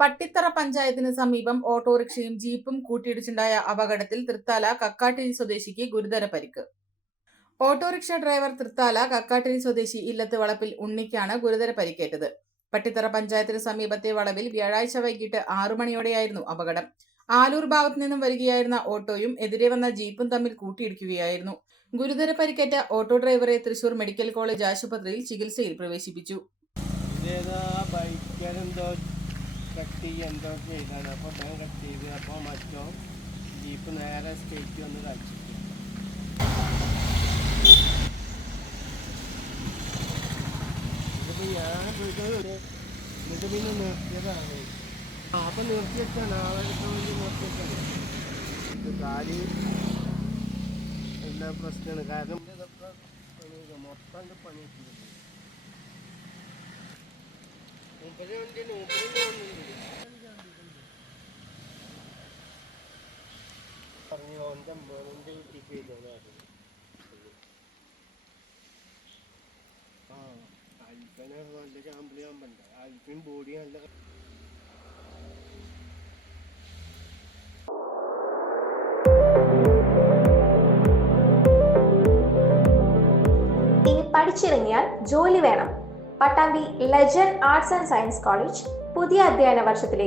പട്ടിത്തറ പഞ്ചായത്തിന് സമീപം ഓട്ടോറിക്ഷയും ജീപ്പും കൂട്ടിയിടിച്ചുണ്ടായ അപകടത്തിൽ തൃത്താല കക്കാട്ടിരി സ്വദേശിക്ക് ഗുരുതര പരിക്ക്. ഓട്ടോറിക്ഷ ഡ്രൈവർ തൃത്താല കക്കാട്ടിരി സ്വദേശി ഇല്ലത്ത് വളപ്പിൽ ഉണ്ണിക്കാണ് ഗുരുതര പരിക്കേറ്റത്. പട്ടിത്തറ പഞ്ചായത്തിന് സമീപത്തെ വളവിൽ വ്യാഴാഴ്ച വൈകിട്ട് ആറു മണിയോടെയായിരുന്നു അപകടം. ആലൂർ ഭാഗത്തു നിന്നും വരികയായിരുന്ന ഓട്ടോയും എതിരെ വന്ന ജീപ്പും തമ്മിൽ കൂട്ടിയിടിക്കുകയായിരുന്നു. ഗുരുതര പരിക്കേറ്റ ഓട്ടോ ഡ്രൈവറെ തൃശൂർ മെഡിക്കൽ കോളേജ് ആശുപത്രിയിൽ ചികിത്സയിൽ പ്രവേശിപ്പിച്ചു. കട്ട് ചെയ്യുക എന്തോ ചെയ്താണ്. അപ്പോൾ ഞാൻ കട്ട് ചെയ്ത് അപ്പോൾ മറ്റോ ജീപ്പ് നേരെ സ്റ്റേറ്റ് വന്ന് കാണിച്ചു ഇതിപ്പോൾ ഞാൻ എന്നിട്ട് പിന്നെ നിർത്തിയതാണ്. അപ്പം നിർത്തിയിട്ടാണ് ആളെ വേണ്ടി നിർത്തിയിട്ടാണ് ഇത് കാലി എല്ലാ പ്രശ്നമാണ്? കാരണം ഇതൊക്കെ മൊത്തം പണി മൂപ്പര് വണ്ടി മൂപ്പര് തോന്നുന്നില്ല ഓന്റെ മോന്റെ വീട്ടിലേക്ക് വരുന്നതാണ് ആ അൽഫനെ നല്ല ചാമ്പിളി ആകുമ്പോണ്ട് അൽഫിൻ ബോഡി നല്ല ഇനി പഠിച്ചിറങ്ങിയാൽ ജോലി വേണം. Pattambi legend arts and science college പുതിയ അധ്യയന വർഷത്തിലേക്ക്